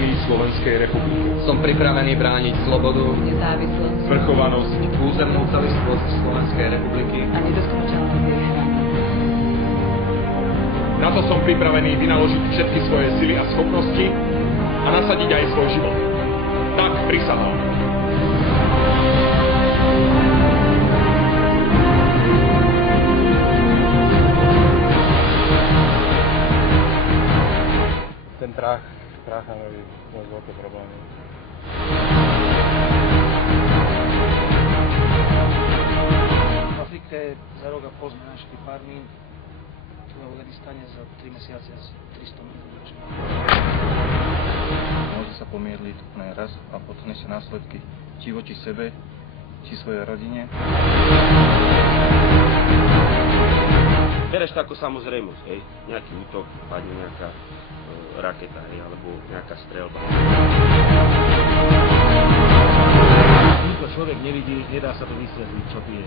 území Slovenskej republiky. Som pripravený brániť slobodu, nezávislosť, zvrchovanosť, územnú celistvosť Slovenskej republiky a nedotknuteľnosť jej hraníc. Na to som pripravený vynaložiť všetky svoje sily a schopnosti a nasadiť aj svoj život. Tak prisahám. Ten prach nám robí moc veľké problémy. V Afrike za rok a pol sme našli pár mín, tu v Afganistane za 3 mesiace asi 300 mín sme našli. Môže sa pomiedliť raz a potom nesie následky či voči sebe, či svojej rodine. Bereš takú samozrejmosť, hej? Nejaký útok, padne nejaká raketa, hej, alebo nejaká streľba. Nikto človek nevidí, nedá sa to vysvetliť, čo tu je.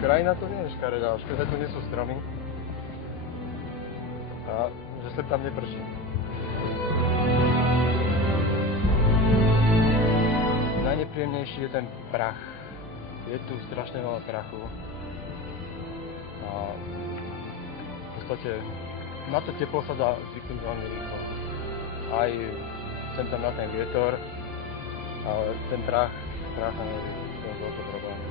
Krajina to nie je škaredá, škoda tu nie sú stromy a že sa tam neprší. Najnepríjemnejší je ten prach. Je tu strašne veľa prachu a v podstate na to teplo sa dá zvyknúť veľmi rýchlo. Aj sem tam na ten vietor, ale ten prach nám robí veľké problémy.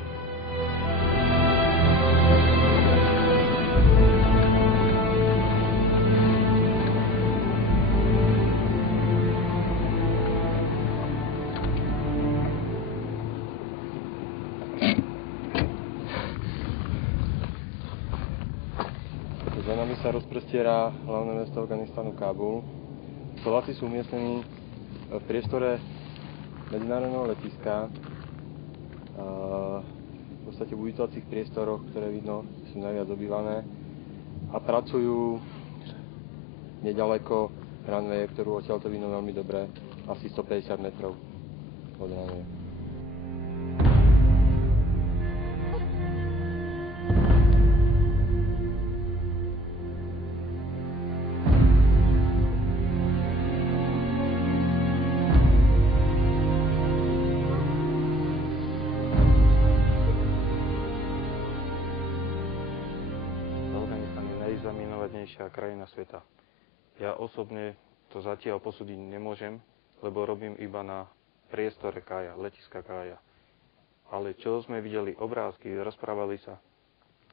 Za nami sa rozprestiera hlavné mesto Afganistanu Kábul. Slováci sú umiestnení v priestore medzinárodného letiska. V podstate v ubytovacích priestoroch, ktoré vidno, sú najviac obývané a pracujú nedaleko runwaye, ktorú odtiaľ to vidno veľmi dobre, asi 150 metrov od runwaye. Najzamínovanejšia krajina sveta. Ja osobne to zatiaľ posúdiť nemôžem, lebo robím iba na priestore Kája, letiska Kája. Ale čo sme videli obrázky, rozprávali sa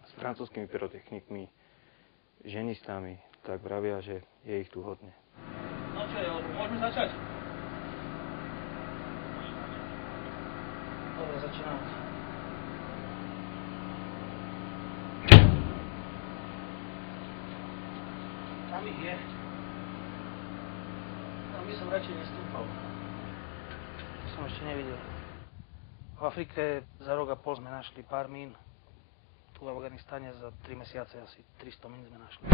s francúzskými pyrotechnikmi, ženistami, tak vravia, že je ich tu hodne. No čo je, môžeme začať? Dobre, začíname. Tam ich je. Tam by som radšej nestúpal. To som ešte nevidel. V Afrike za rok a pol sme našli pár mín. Tu v Afganistane za 3 mesiace asi 300 mín sme našli.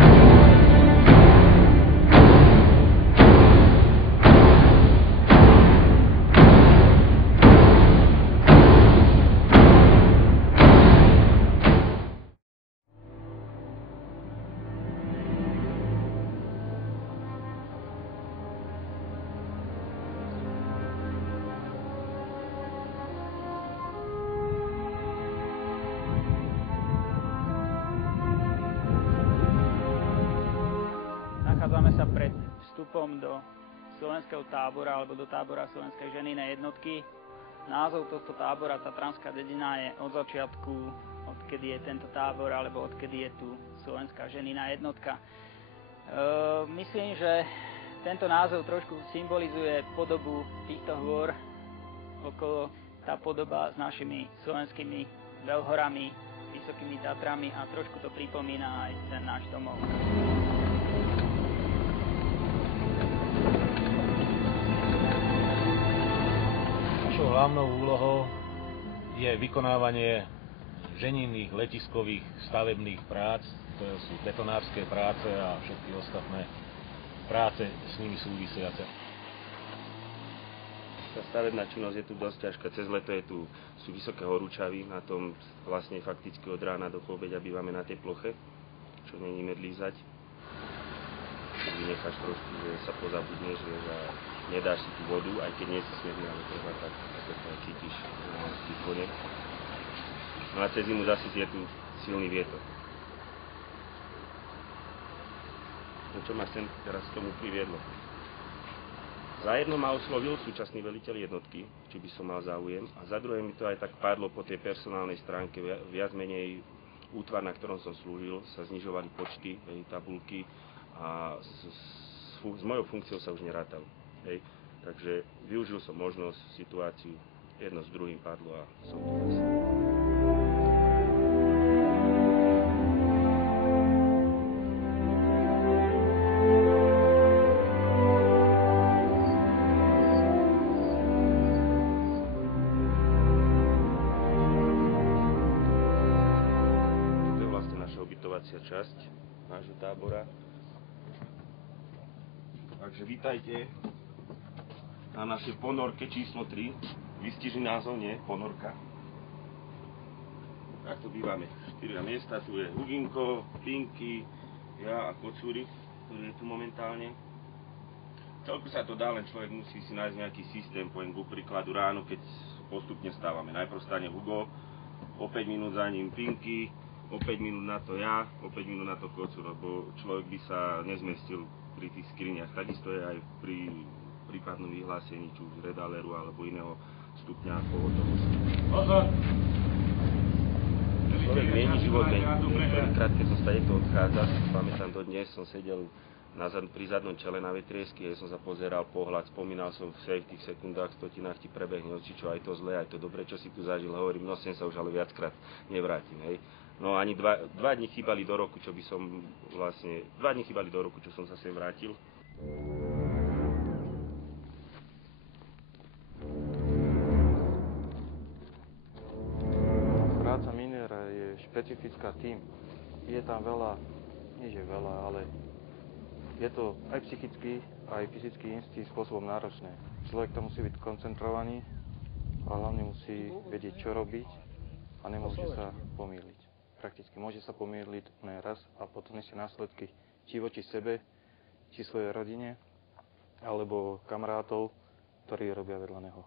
sa pred vstupom do slovenského tábora alebo do tábora Slovenskej ženínej jednotky. Názov tohto tábora Tatranská dedina je od začiatku, odkedy je tento tábor alebo odkedy je tu Slovenská ženína jednotka. Myslím, že tento názov trošku symbolizuje podobu týchto hôr okolo, tá podoba s našimi slovenskými veľhorami, Vysokými Tatrami a trošku to pripomína aj ten náš domov. Našou hlavnou úlohou je vykonávanie ženinných letiskových stavebných prác, to sú betonárske práce a všetky ostatné práce s nimi súvisiace. Tá stavebná činnosť je tu dosť ťažká. Cez leto sú vysoké horúčavy, na tom vlastne fakticky od rána do pobeďa bývame na tej ploche, čo není medlízať. Vynecháš trošku, že sa pozabudneš, a nedáš si tú vodu, aj keď nie si smedný, ale treba tak, ako sa chytíš na výkone. No a cez zimu zase je tu silný vietor. No čo ma sem teraz k tomu priviedlo? Za jedno ma oslovil súčasný veliteľ jednotky, či by som mal záujem, a za druhé mi to aj tak padlo po tej personálnej stránke, viac menej útvar, na ktorom som slúžil, sa znižovali počty, tabulky a s mojou funkciou sa už nerátal. Takže využil som možnosť, situáciu, jedno s druhým padlo a som tu dnes. Časť nášho tábora. Takže vítajte na našej ponorke číslo 3. Vystižný názov, nie? Ponorka. Takto bývame. 4 miesta, tu je Huginko, Pinky, ja a Kocúrik, ktorý je tu momentálne. Celku sa to dá, len človek musí si nájsť nejaký systém, poviem ku príkladu ráno, keď postupne stávame. Najprv stane Hugo, o 5 minút za ním Pinky, o 5 minút na to ja, o 5 minút na to Kocúr, lebo človek by sa nezmestil pri tých skriniach. Takisto je aj pri prípadnom vyhlásení, či už red alertu alebo iného stupňa pohotovosti. Človek mení život, prvýkrát, keď som sa niekto odchádzal, pamätám dodnes, som sedel pri zadnom čele na vetriesky, som sa pozeral pohľad, spomínal som v tých sekundách, stotinách ti prebehne očičo, aj to zlé, aj to dobre, čo si tu zažil, hovorím, no sem sa už ale viackrát nevrátim, hej. No ani dva dni chýbali do roku, čo by som vlastne, 2 dni chýbali do roku, čo som sa sem vrátil. Práca miniera je špecifická tým. Je tam veľa, nie že veľa, ale je to aj psychicky, aj fyzicky istým spôsobom náročné. Človek tam musí byť koncentrovaný a hlavne musí vedieť, čo robiť a nemôže sa pomýliť. Prakticky môže sa pomýliť raz a potom ešte následky či voči sebe, či svojej rodine, alebo kamarátov, ktorí robia vedľa neho.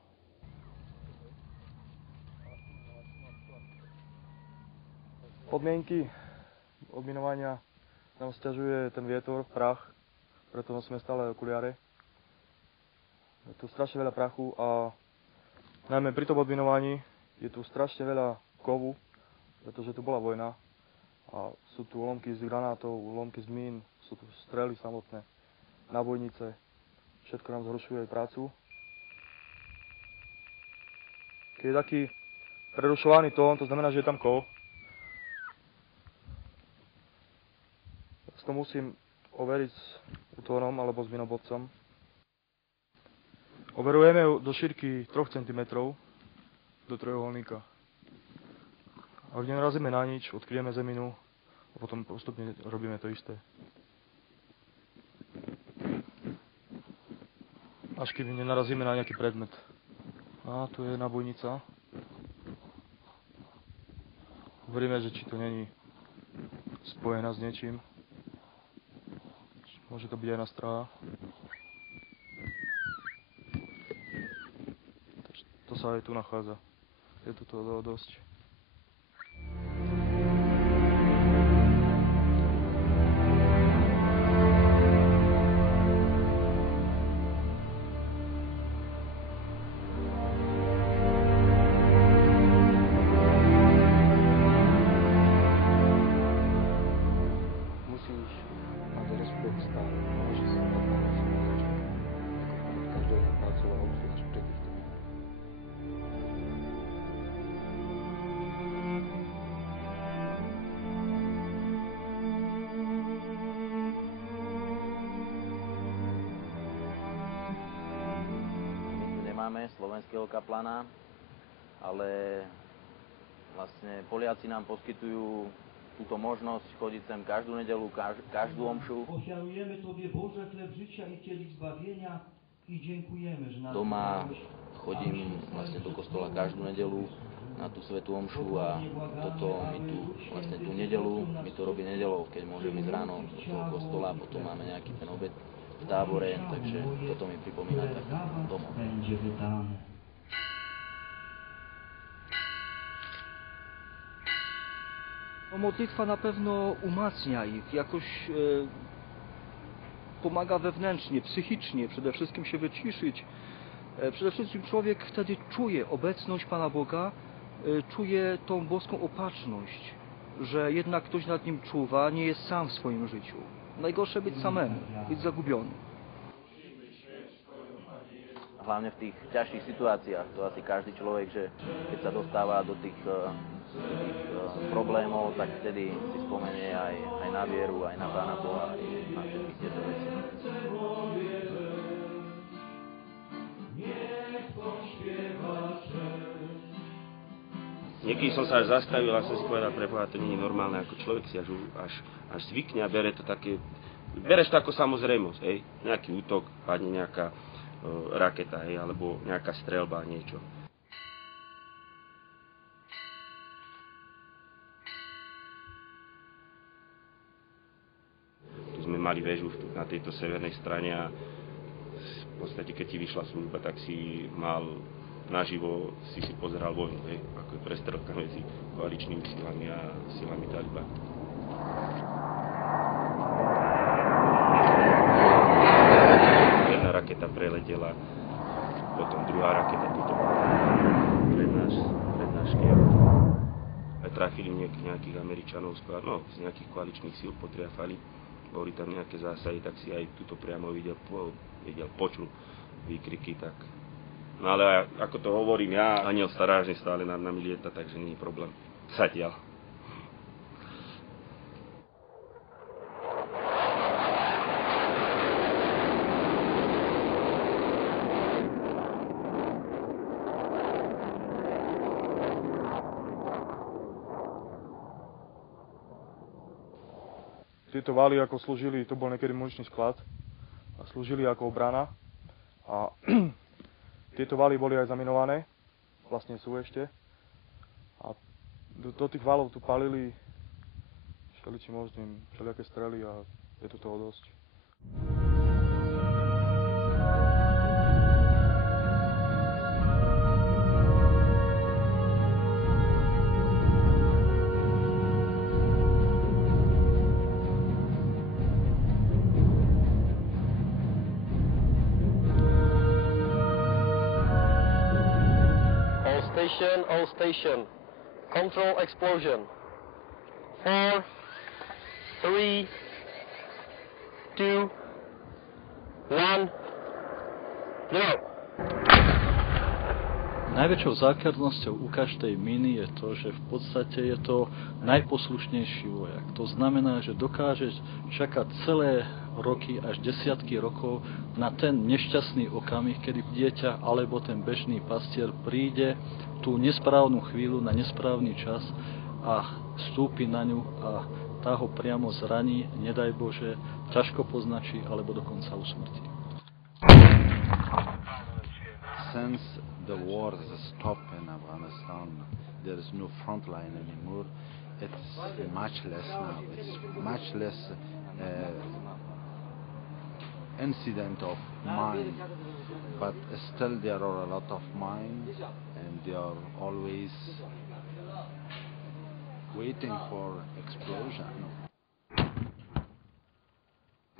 Podmienky odminovania nám sťažuje ten vietor, prach, preto nosíme stále okuliare. Je tu strašne veľa prachu a najmä pri tom odminovaní je tu strašne veľa kovu, pretože tu bola vojna a sú tu úlomky z granátov, úlomky z mín, sú tu strely samotné, nábojnice, všetko nám zhoršuje prácu. Keď je taký prerušovaný tón, to znamená, že je tam kov. Ja to musím overiť s útvorom alebo s minobodcom. Overujeme do šírky 3 cm do trojuholníka. Ak nenarazíme na nič, odkryjeme zeminu a potom postupne robíme to isté. Až kým nenarazíme na nejaký predmet. A tu je nábojnica. Hovoríme, že či to není spojená s niečím. Môže to byť aj nástraha. To sa aj tu nachádza. Je tu toho dosť. nemáme slovenského kaplana, ale vlastne Poliaci nám poskytujú túto možnosť chodiť sem každú nedeľu, každú omšu. Ofiarujemy Tobie, Boże, chleb życia i kielich zbawienia i dziękujemy, że nas Doma chodím vlastne do kostola každú nedeľu na tú svätú omšu a toto my tu vlastne tú nedeľu, my to robí nedeľou, keď môžeme ísť ráno do toho kostola, potom máme nejaký ten obed v tábore, takže toto mi pripomína tak domov. Modlitwa na pewno umacnia ich, jakoś pomaga wewnętrznie, psychicznie, przede wszystkim się wyciszyć. Przede wszystkim człowiek wtedy czuje obecność Pana Boga, czuje tą boską opatrzność, że jednak ktoś nad nim czuwa, nie jest sam w swoim życiu. Najgorsze być samemu, być zagubiony. Hlavne v tých ťažších situáciách, to asi každý človek, že keď sa dostáva do tých problémov, tak vtedy si spomenie aj na vieru, aj na Pána Boha, aj na všetky tieto veci. Niekedy som sa až zastavil a som si povedal, preboha, to nie je normálne, ako človek si až zvykne a bereš to ako samozrejmosť, hej, nejaký útok, padne nejaká raketa, hej, alebo nejaká streľba, niečo. Tu sme mali väžu na tejto severnej strane a v podstate, keď ti vyšla služba, tak si mal naživo, si pozeral vojnu, hej, ako je prestrelka medzi koaličnými silami a silami Talibanu. Jedna raketa preletela, potom druhá raketa tuto pred náš Kiev. Aj trafili nejakých Američanov, z nejakých koaličných síl potriafali. Boli tam nejaké zásahy, tak si aj tuto priamo počul výkriky, tak. No ale ako to hovorím ja, aniel starážne stále nad nami lieta, takže nie je problém. Zatiaľ. Tieto valy ako slúžili, to bol niekedy muničný sklad a slúžili ako obrana a tieto valy boli aj zaminované, vlastne sú ešte a do tých valov tu palili všeličím možným, všelijaké strely a je tu toho dosť. All station. Control explosion. 4, 3, 2, 1, 0. Najväčšou základnosťou u každej miny je to, že v podstate je to najposlušnejší vojak. To znamená, že dokáže čakať celé roky až desiatky rokov na ten nešťastný okamih, kedy dieťa alebo ten bežný pastier príde tú nesprávnu chvíľu na nesprávny čas a vstúpi na ňu a tá ho priamo zraní, nedaj Bože, ťažko poznačí alebo dokonca usmrtí. Since the war has stopped in Afghanistan, there is no front line anymore. It's much less now. It's much less incident of mine, but still there are a lot of mines and they are always waiting for explosion.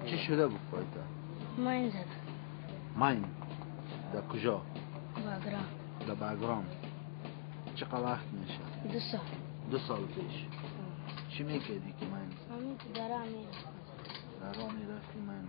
چی شده بود پایتا؟ ماین زد. ماین؟ در کجا؟ باگرام. در باگرام. چقدر وقت میشه؟ 2 سال. 2 سال پیش. چی میکردی که ماین؟ همین که درا میرفت. درا میرفتی ماین.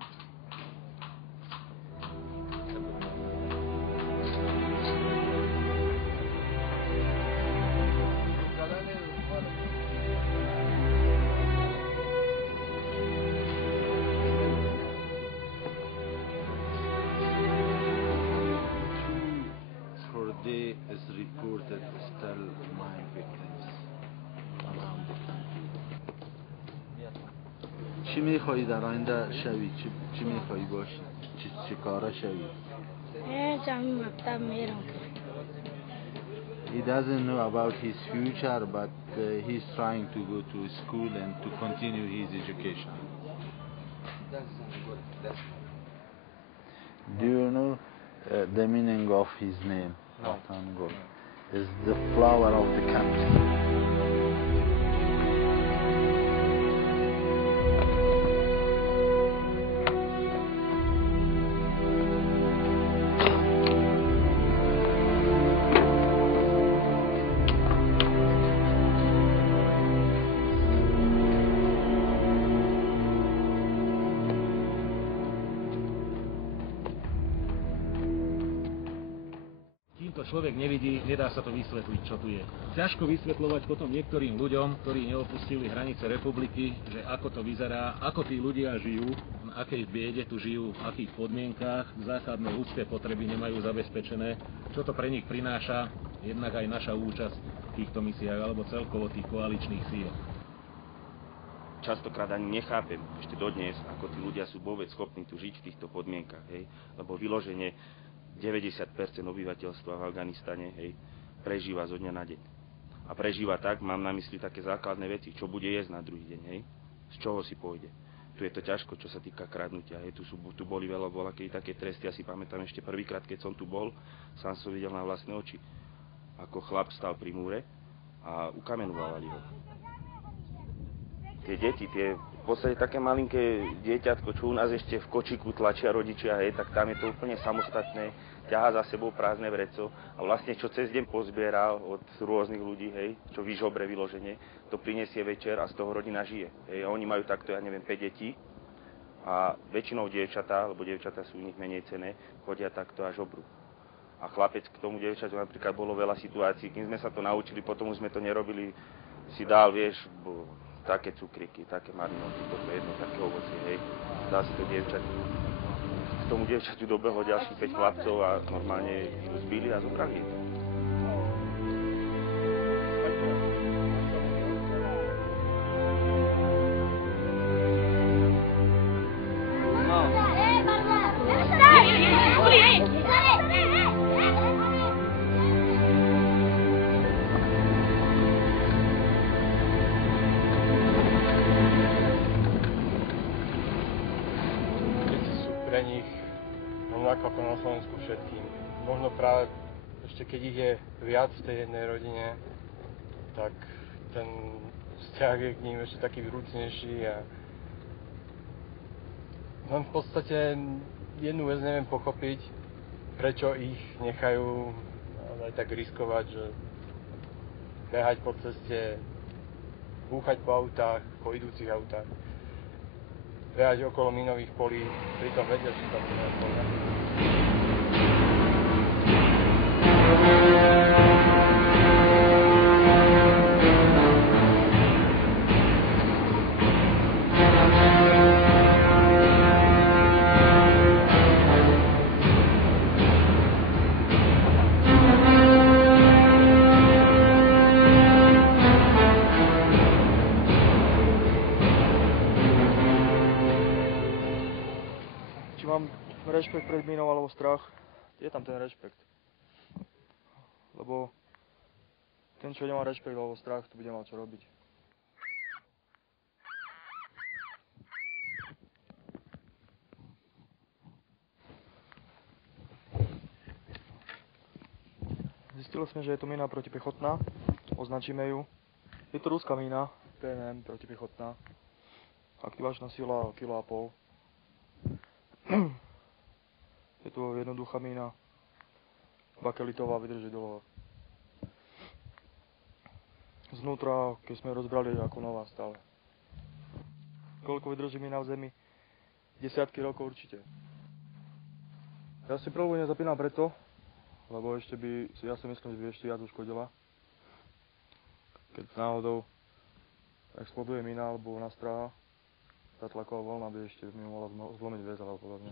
چی میخوایی در آینده شوی؟ چی میخوایی باشی؟ چی کاره شوی؟ جمعی مکتب میرم. He doesn't know about his future, but he's trying to go to school and to continue his education. Do you know the meaning of his name? Vatangol is the flower of the country. Človek nevidí, nedá sa to vysvetliť, čo tu je. Ťažko vysvetľovať potom niektorým ľuďom, ktorí neopustili hranice republiky, že ako to vyzerá, ako tí ľudia žijú, v akej biede tu žijú, v akých podmienkách, základné ľudské potreby nemajú zabezpečené, čo to pre nich prináša, jednak aj naša účasť v týchto misiách, alebo celkovo tých koaličných síl. Častokrát ani nechápem ešte dodnes, ako tí ľudia sú vôbec schopní tu žiť v týchto podmienkach, hej, lebo vyloženie 90% obyvateľstva v Afganistane, hej, prežíva zo dňa na deň. A prežíva tak, mám na mysli také základné veci, čo bude jesť na druhý deň, hej, z čoho si pôjde. Tu je to ťažko, čo sa týka kradnutia, hej, tu boli veľa také tresty, ja si pamätám ešte prvýkrát, keď som tu bol, sám som videl na vlastné oči, ako chlap stal pri múre a ukamenovali ho. Tie deti, v podstate také malinké dieťatko, čo u nás ešte v kočiku tlačia rodičia, hej, tak tam je to úplne samostatné, ťahá za sebou prázdne vreco a vlastne čo cez deň pozbiera od rôznych ľudí, hej, čo vyžobre vyloženie, to prinesie večer a z toho rodina žije. Hej. A oni majú takto, ja neviem, 5 detí a väčšinou dievčatá, lebo dievčatá sú u nich menej cenné, chodia takto až obru. A chlapec k tomu dievčatu napríklad bolo veľa situácií, kým sme sa to naučili, potom už sme to nerobili, si dal, vieš, také cukriky, také marinoty, toto jedno, také ovocie, hej. Dá si to dievčatu. K tomu dievčatu dobehlo ďalších 5 chlapcov a normálne ju zbili a zobrali. Pre nich, rovnako ako na Slovensku všetkým. Možno práve ešte keď ich je viac v tej jednej rodine, tak ten vzťah je k ním ešte taký vrúcnejší a len v podstate jednu vec neviem pochopiť, prečo ich nechajú aj tak riskovať, že behať po ceste, búchať po autách, po idúcich autách, behať okolo minových polí, pritom vedia, že tam minové polia. Mám rešpekt pred mínou alebo strach, je tam ten rešpekt. Lebo ten, čo nemá rešpekt alebo strach, to bude mal čo robiť. Zistili sme, že je to mína protipechotná, označíme ju. Je to ruská mína, PNM protipechotná. Aktivačná sila 1,5 kg. Je to jednoduchá mína, bakelitová, vydrží dlho. Znútra, keď sme rozbrali, ako nová stále. Koľko vydrží mína v zemi? Desiatky rokov určite. Ja si prvú nezapínam preto, lebo ešte ja si myslím, že by ešte viac uškodila. Keď náhodou exploduje mína alebo nastráha, tá tlaková voľna by ešte mi mohla zlomiť väz alebo podobne.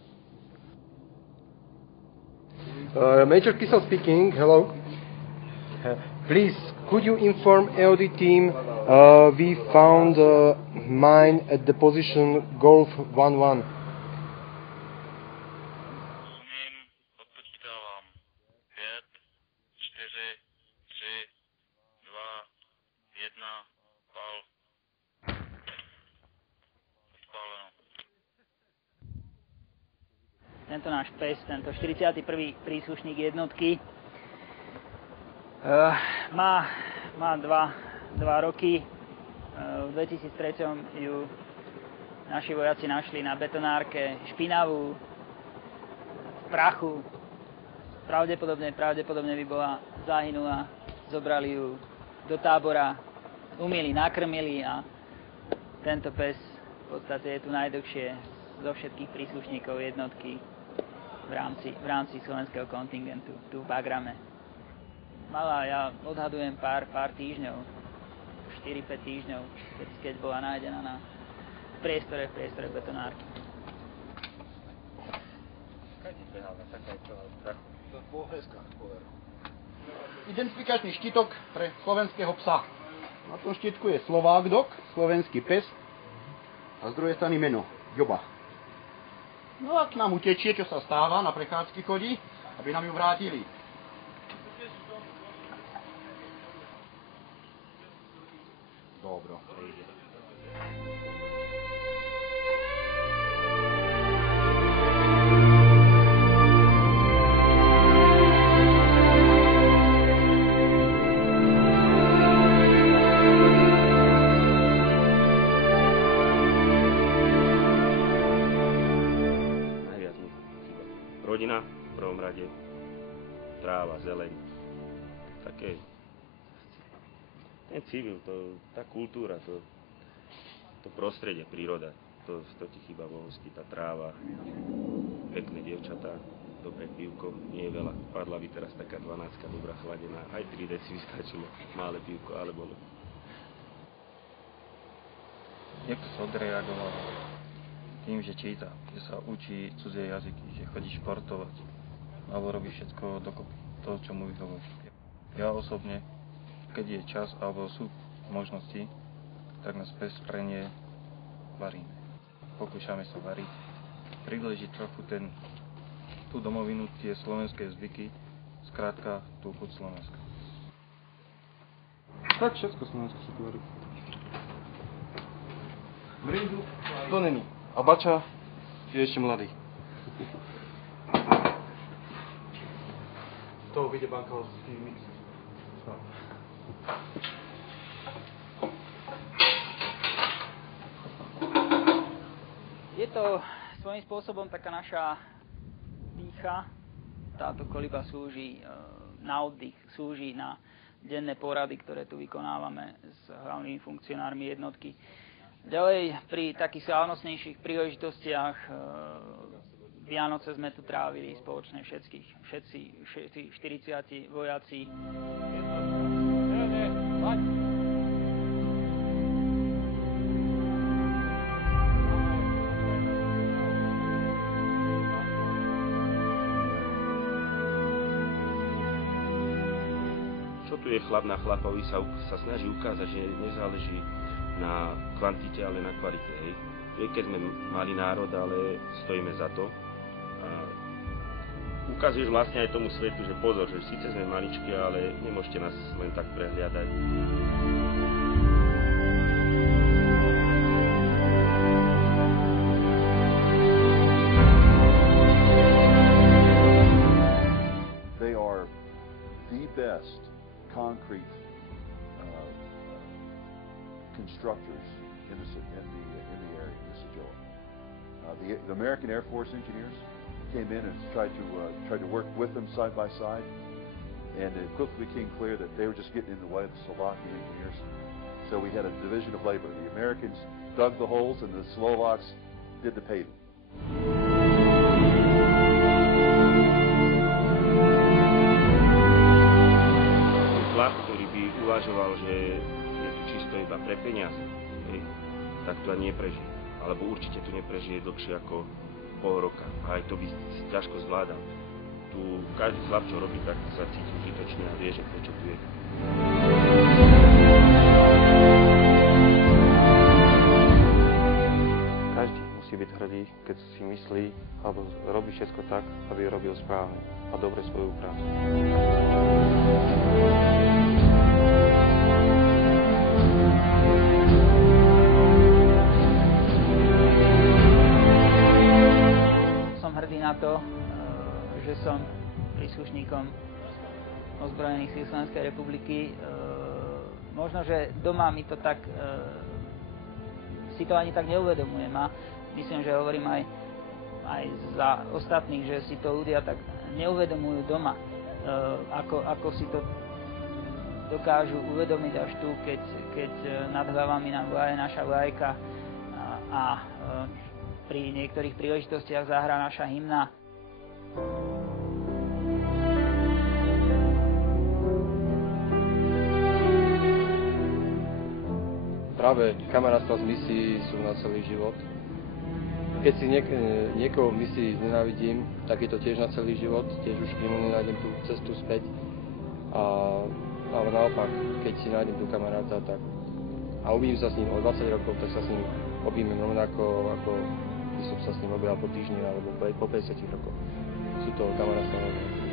Major Kissel speaking, hello. Please, could you inform LD team We found mine at the position Golf 1-1. Tento náš pes, tento 41. príslušník jednotky, má 2 roky. V 2003 ju naši vojaci našli na betonárke špinavú, v prachu. Pravdepodobne by bola zahynula. Zobrali ju do tábora, umyli, nakrmili a tento pes v podstate je tu najdlhšie zo všetkých príslušníkov jednotky v rámci slovenského kontingentu tu v Bagrame. Mala, ja odhadujem pár týždňov, 4-5 týždňov, keď bola nájdená na priestore betonárky. Identifikačný štítok pre slovenského psa. Na tom štítku je Slovák dog, slovenský pes a z druhej strany meno, Joba. No a k nám utečie, čo sa stáva, na prechádzky chodí, aby nám ju vrátili. Dobro, prejde. Rodina v prvom rade, tráva, zeleň, také, ten civil, tá kultúra, to prostredie, príroda, to ti chýba voľnosti, tá tráva, pekné dievčatá, dobré pivko, nie je veľa, padla by teraz taká 12-ka dobrá chladená, aj 3 deci vystačilo, malé pivko, ale bolo. Niekto sa odreagoval tým, že číta, že sa učí cudzie jazyky, že chodí športovať, alebo robí všetko dokopy, to, čo mu vyhovuje. Ja osobne, keď je čas, alebo sú možnosti, tak nás pes prenie varíme. Pokúšame sa variť, približiť trochu tú domovinu, tie slovenské zvyky, skrátka tú chuť Slovenska. Tak všetko slovenské sa tu varí. Brindu plnený. A bača je ešte mladý. To vyjde bankalský mix. Je to svojím spôsobom taká naša dýcha. Táto koliba slúži na oddych, slúži na denné porady, ktoré tu vykonávame s hlavnými funkcionármi jednotky. Ďalej, pri takých slávnostnejších príležitostiach Vianoce sme tu trávili spoločne všetci 40 vojaci. Čo tu je chlap na chlapovi, sa snaží ukázať, že nezáleží na kvantite, ale na kvalite. Hej. Keď sme mali národ, ale stojíme za to. A ukazuješ vlastne aj tomu svetu, že pozor, že síce sme maličky, ale nemôžete nás len tak prehliadať. They are the best concrete constructors in the area, in the Sajoa. The American Air Force engineers came in and tried to work with them side by side, and it quickly became clear that they were just getting in the way of the Slovakian engineers. So we had a division of labor. The Americans dug the holes, and the Slovaks did the paving. Chlap, ktorý by uvažoval, že čisto iba pre peniaze, tak to ani neprežije. Alebo určite tu neprežije dlhšie ako pol roka. A aj to by ťažko zvládal. Tu každý chlap, čo robí, tak sa cíti užitočne a vie, že prečo tu je. musí byť hrdý, keď si myslí, alebo robí všetko tak, aby robil správne a dobre svoju prácu. Som hrdý na to, že som príslušníkom ozbrojených síl Slovenskej republiky. Možno, že doma mi to tak, si to ani tak neuvedomujem a myslím, že hovorím aj za ostatných, že si to ľudia tak neuvedomujú doma, ako si to dokážu uvedomiť až tu, keď nad hlavami nám vlaje naša vlajka a pri niektorých príležitostiach zahrá naša hymna. Práve kamarátstva z misií sú na celý život. Keď si niekoho v misii nenávidím, tak je to tiež na celý život, tiež už k nemu nenájdem tú cestu späť. Ale naopak, keď si nájdem tú kamaráta a objímem sa s ním o 20 rokov, tak sa s ním objímem rovnako, ako by som sa s ním objal po týždni alebo po 50 rokoch. Sú to kamarátstva.